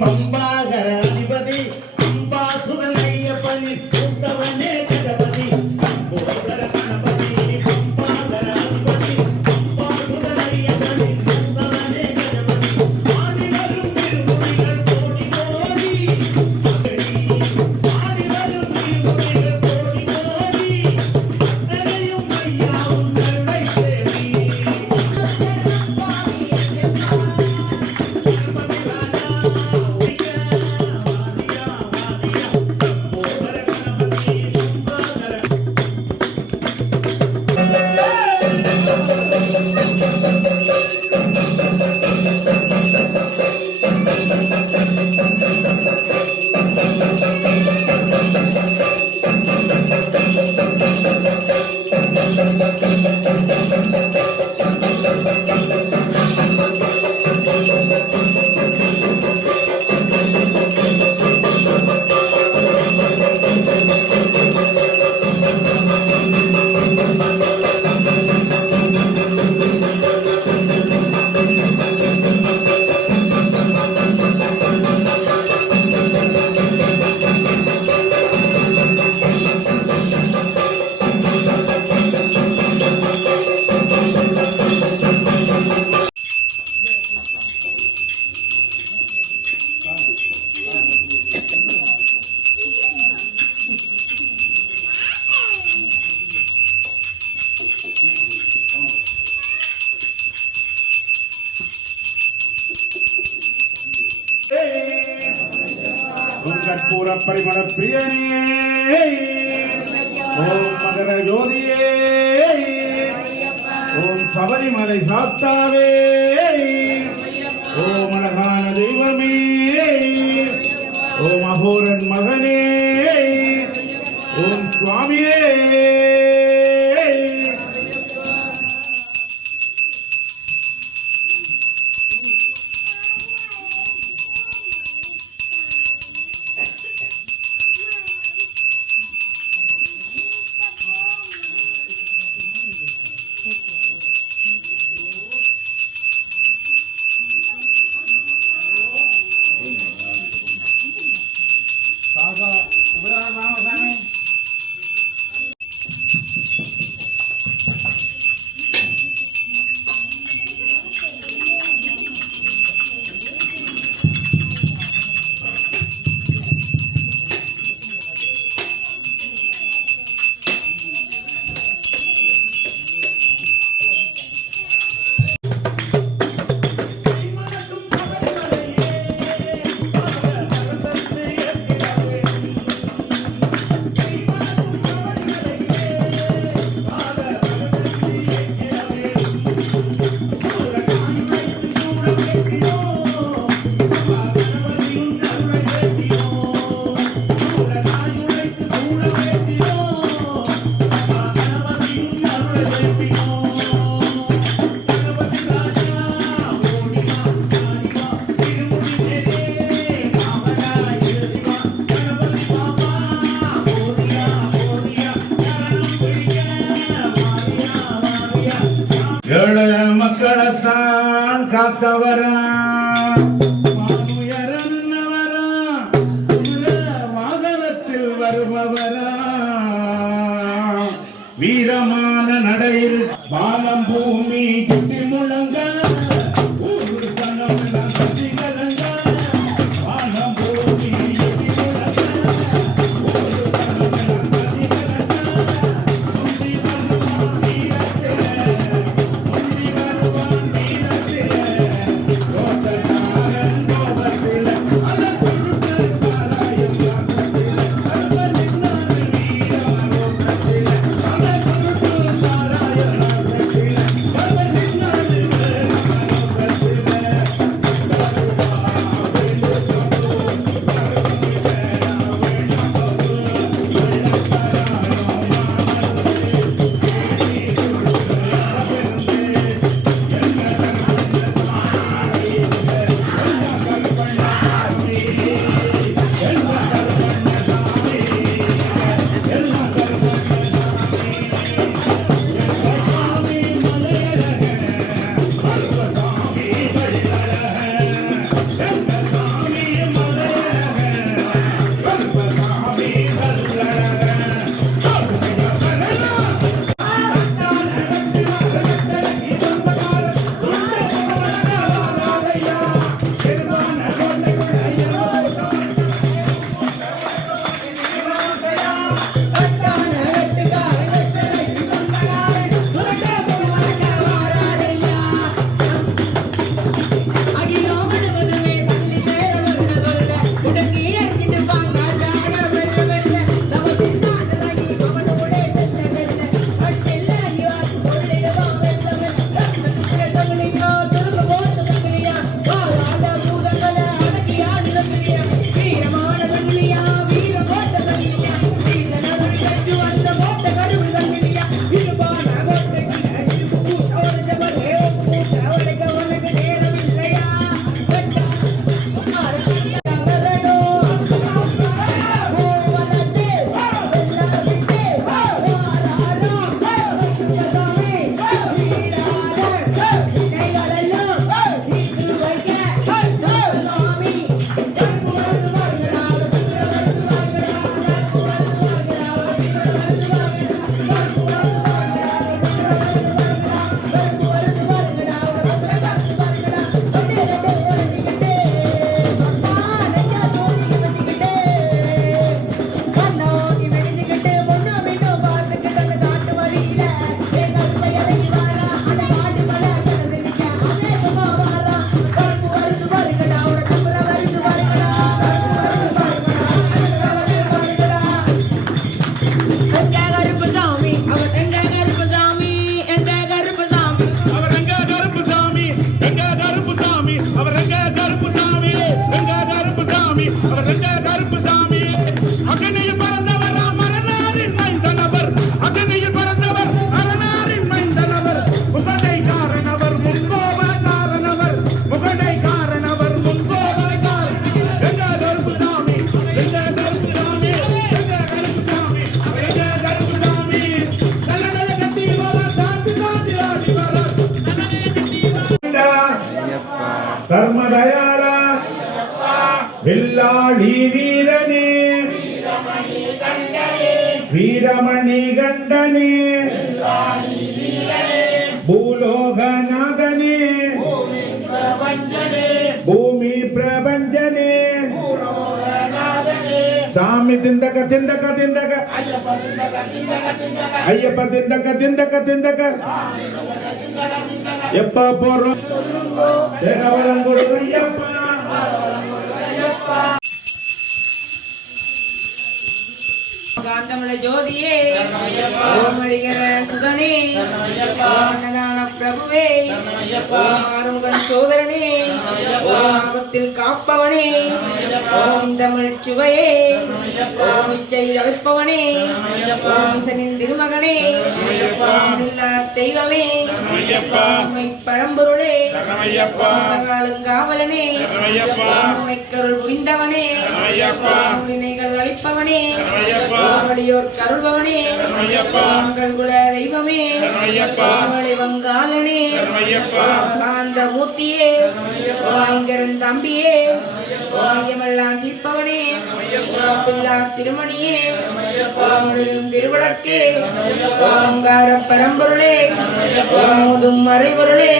పంబాగర అధిపతి காத்தவரா மானுயரன்னவரா? வாகனத்தில் வருபவரா? வீரமான நடையில் பாலம் பூமி குட்டிமுள வீரமணி கண்டனே. பூலோகநாதனே. பூமி பிரபஞ்சனே. சாமி திந்தக திந்தக திந்தக. ஐயப்ப திந்தக திந்தக திந்தக. எப்ப போறோம்? தேகவரம் ஐயப்பா. காந்தமல ஜோதியே ஓமழிகர சுதனே அன்னதான பிரபுவே ஆறுங்கன் சோதரனே ஆபத்தில் காப்பவனே ஓம் தமிழ் சுவையே ஓம் இச்சை அழைப்பவனே ஓம் சனின் திருமகனே தெய்வமே பரம்பொருளே காவலனே கருள் புரிந்தவனே வினைகள் அளிப்பவனே வடியோர் கருள்பவனே. எங்கள் குல தெய்வமே. மலை வங்காளனே காந்த மூர்த்தியே வாய்கரன் தம்பியே. வாயமெல்லாம் தீர்ப்பவனே. பில்லா திருமணியே. திருவிளக்கே. ஓங்கார பரம்பொருளே. ஓதும் மறைபொருளே.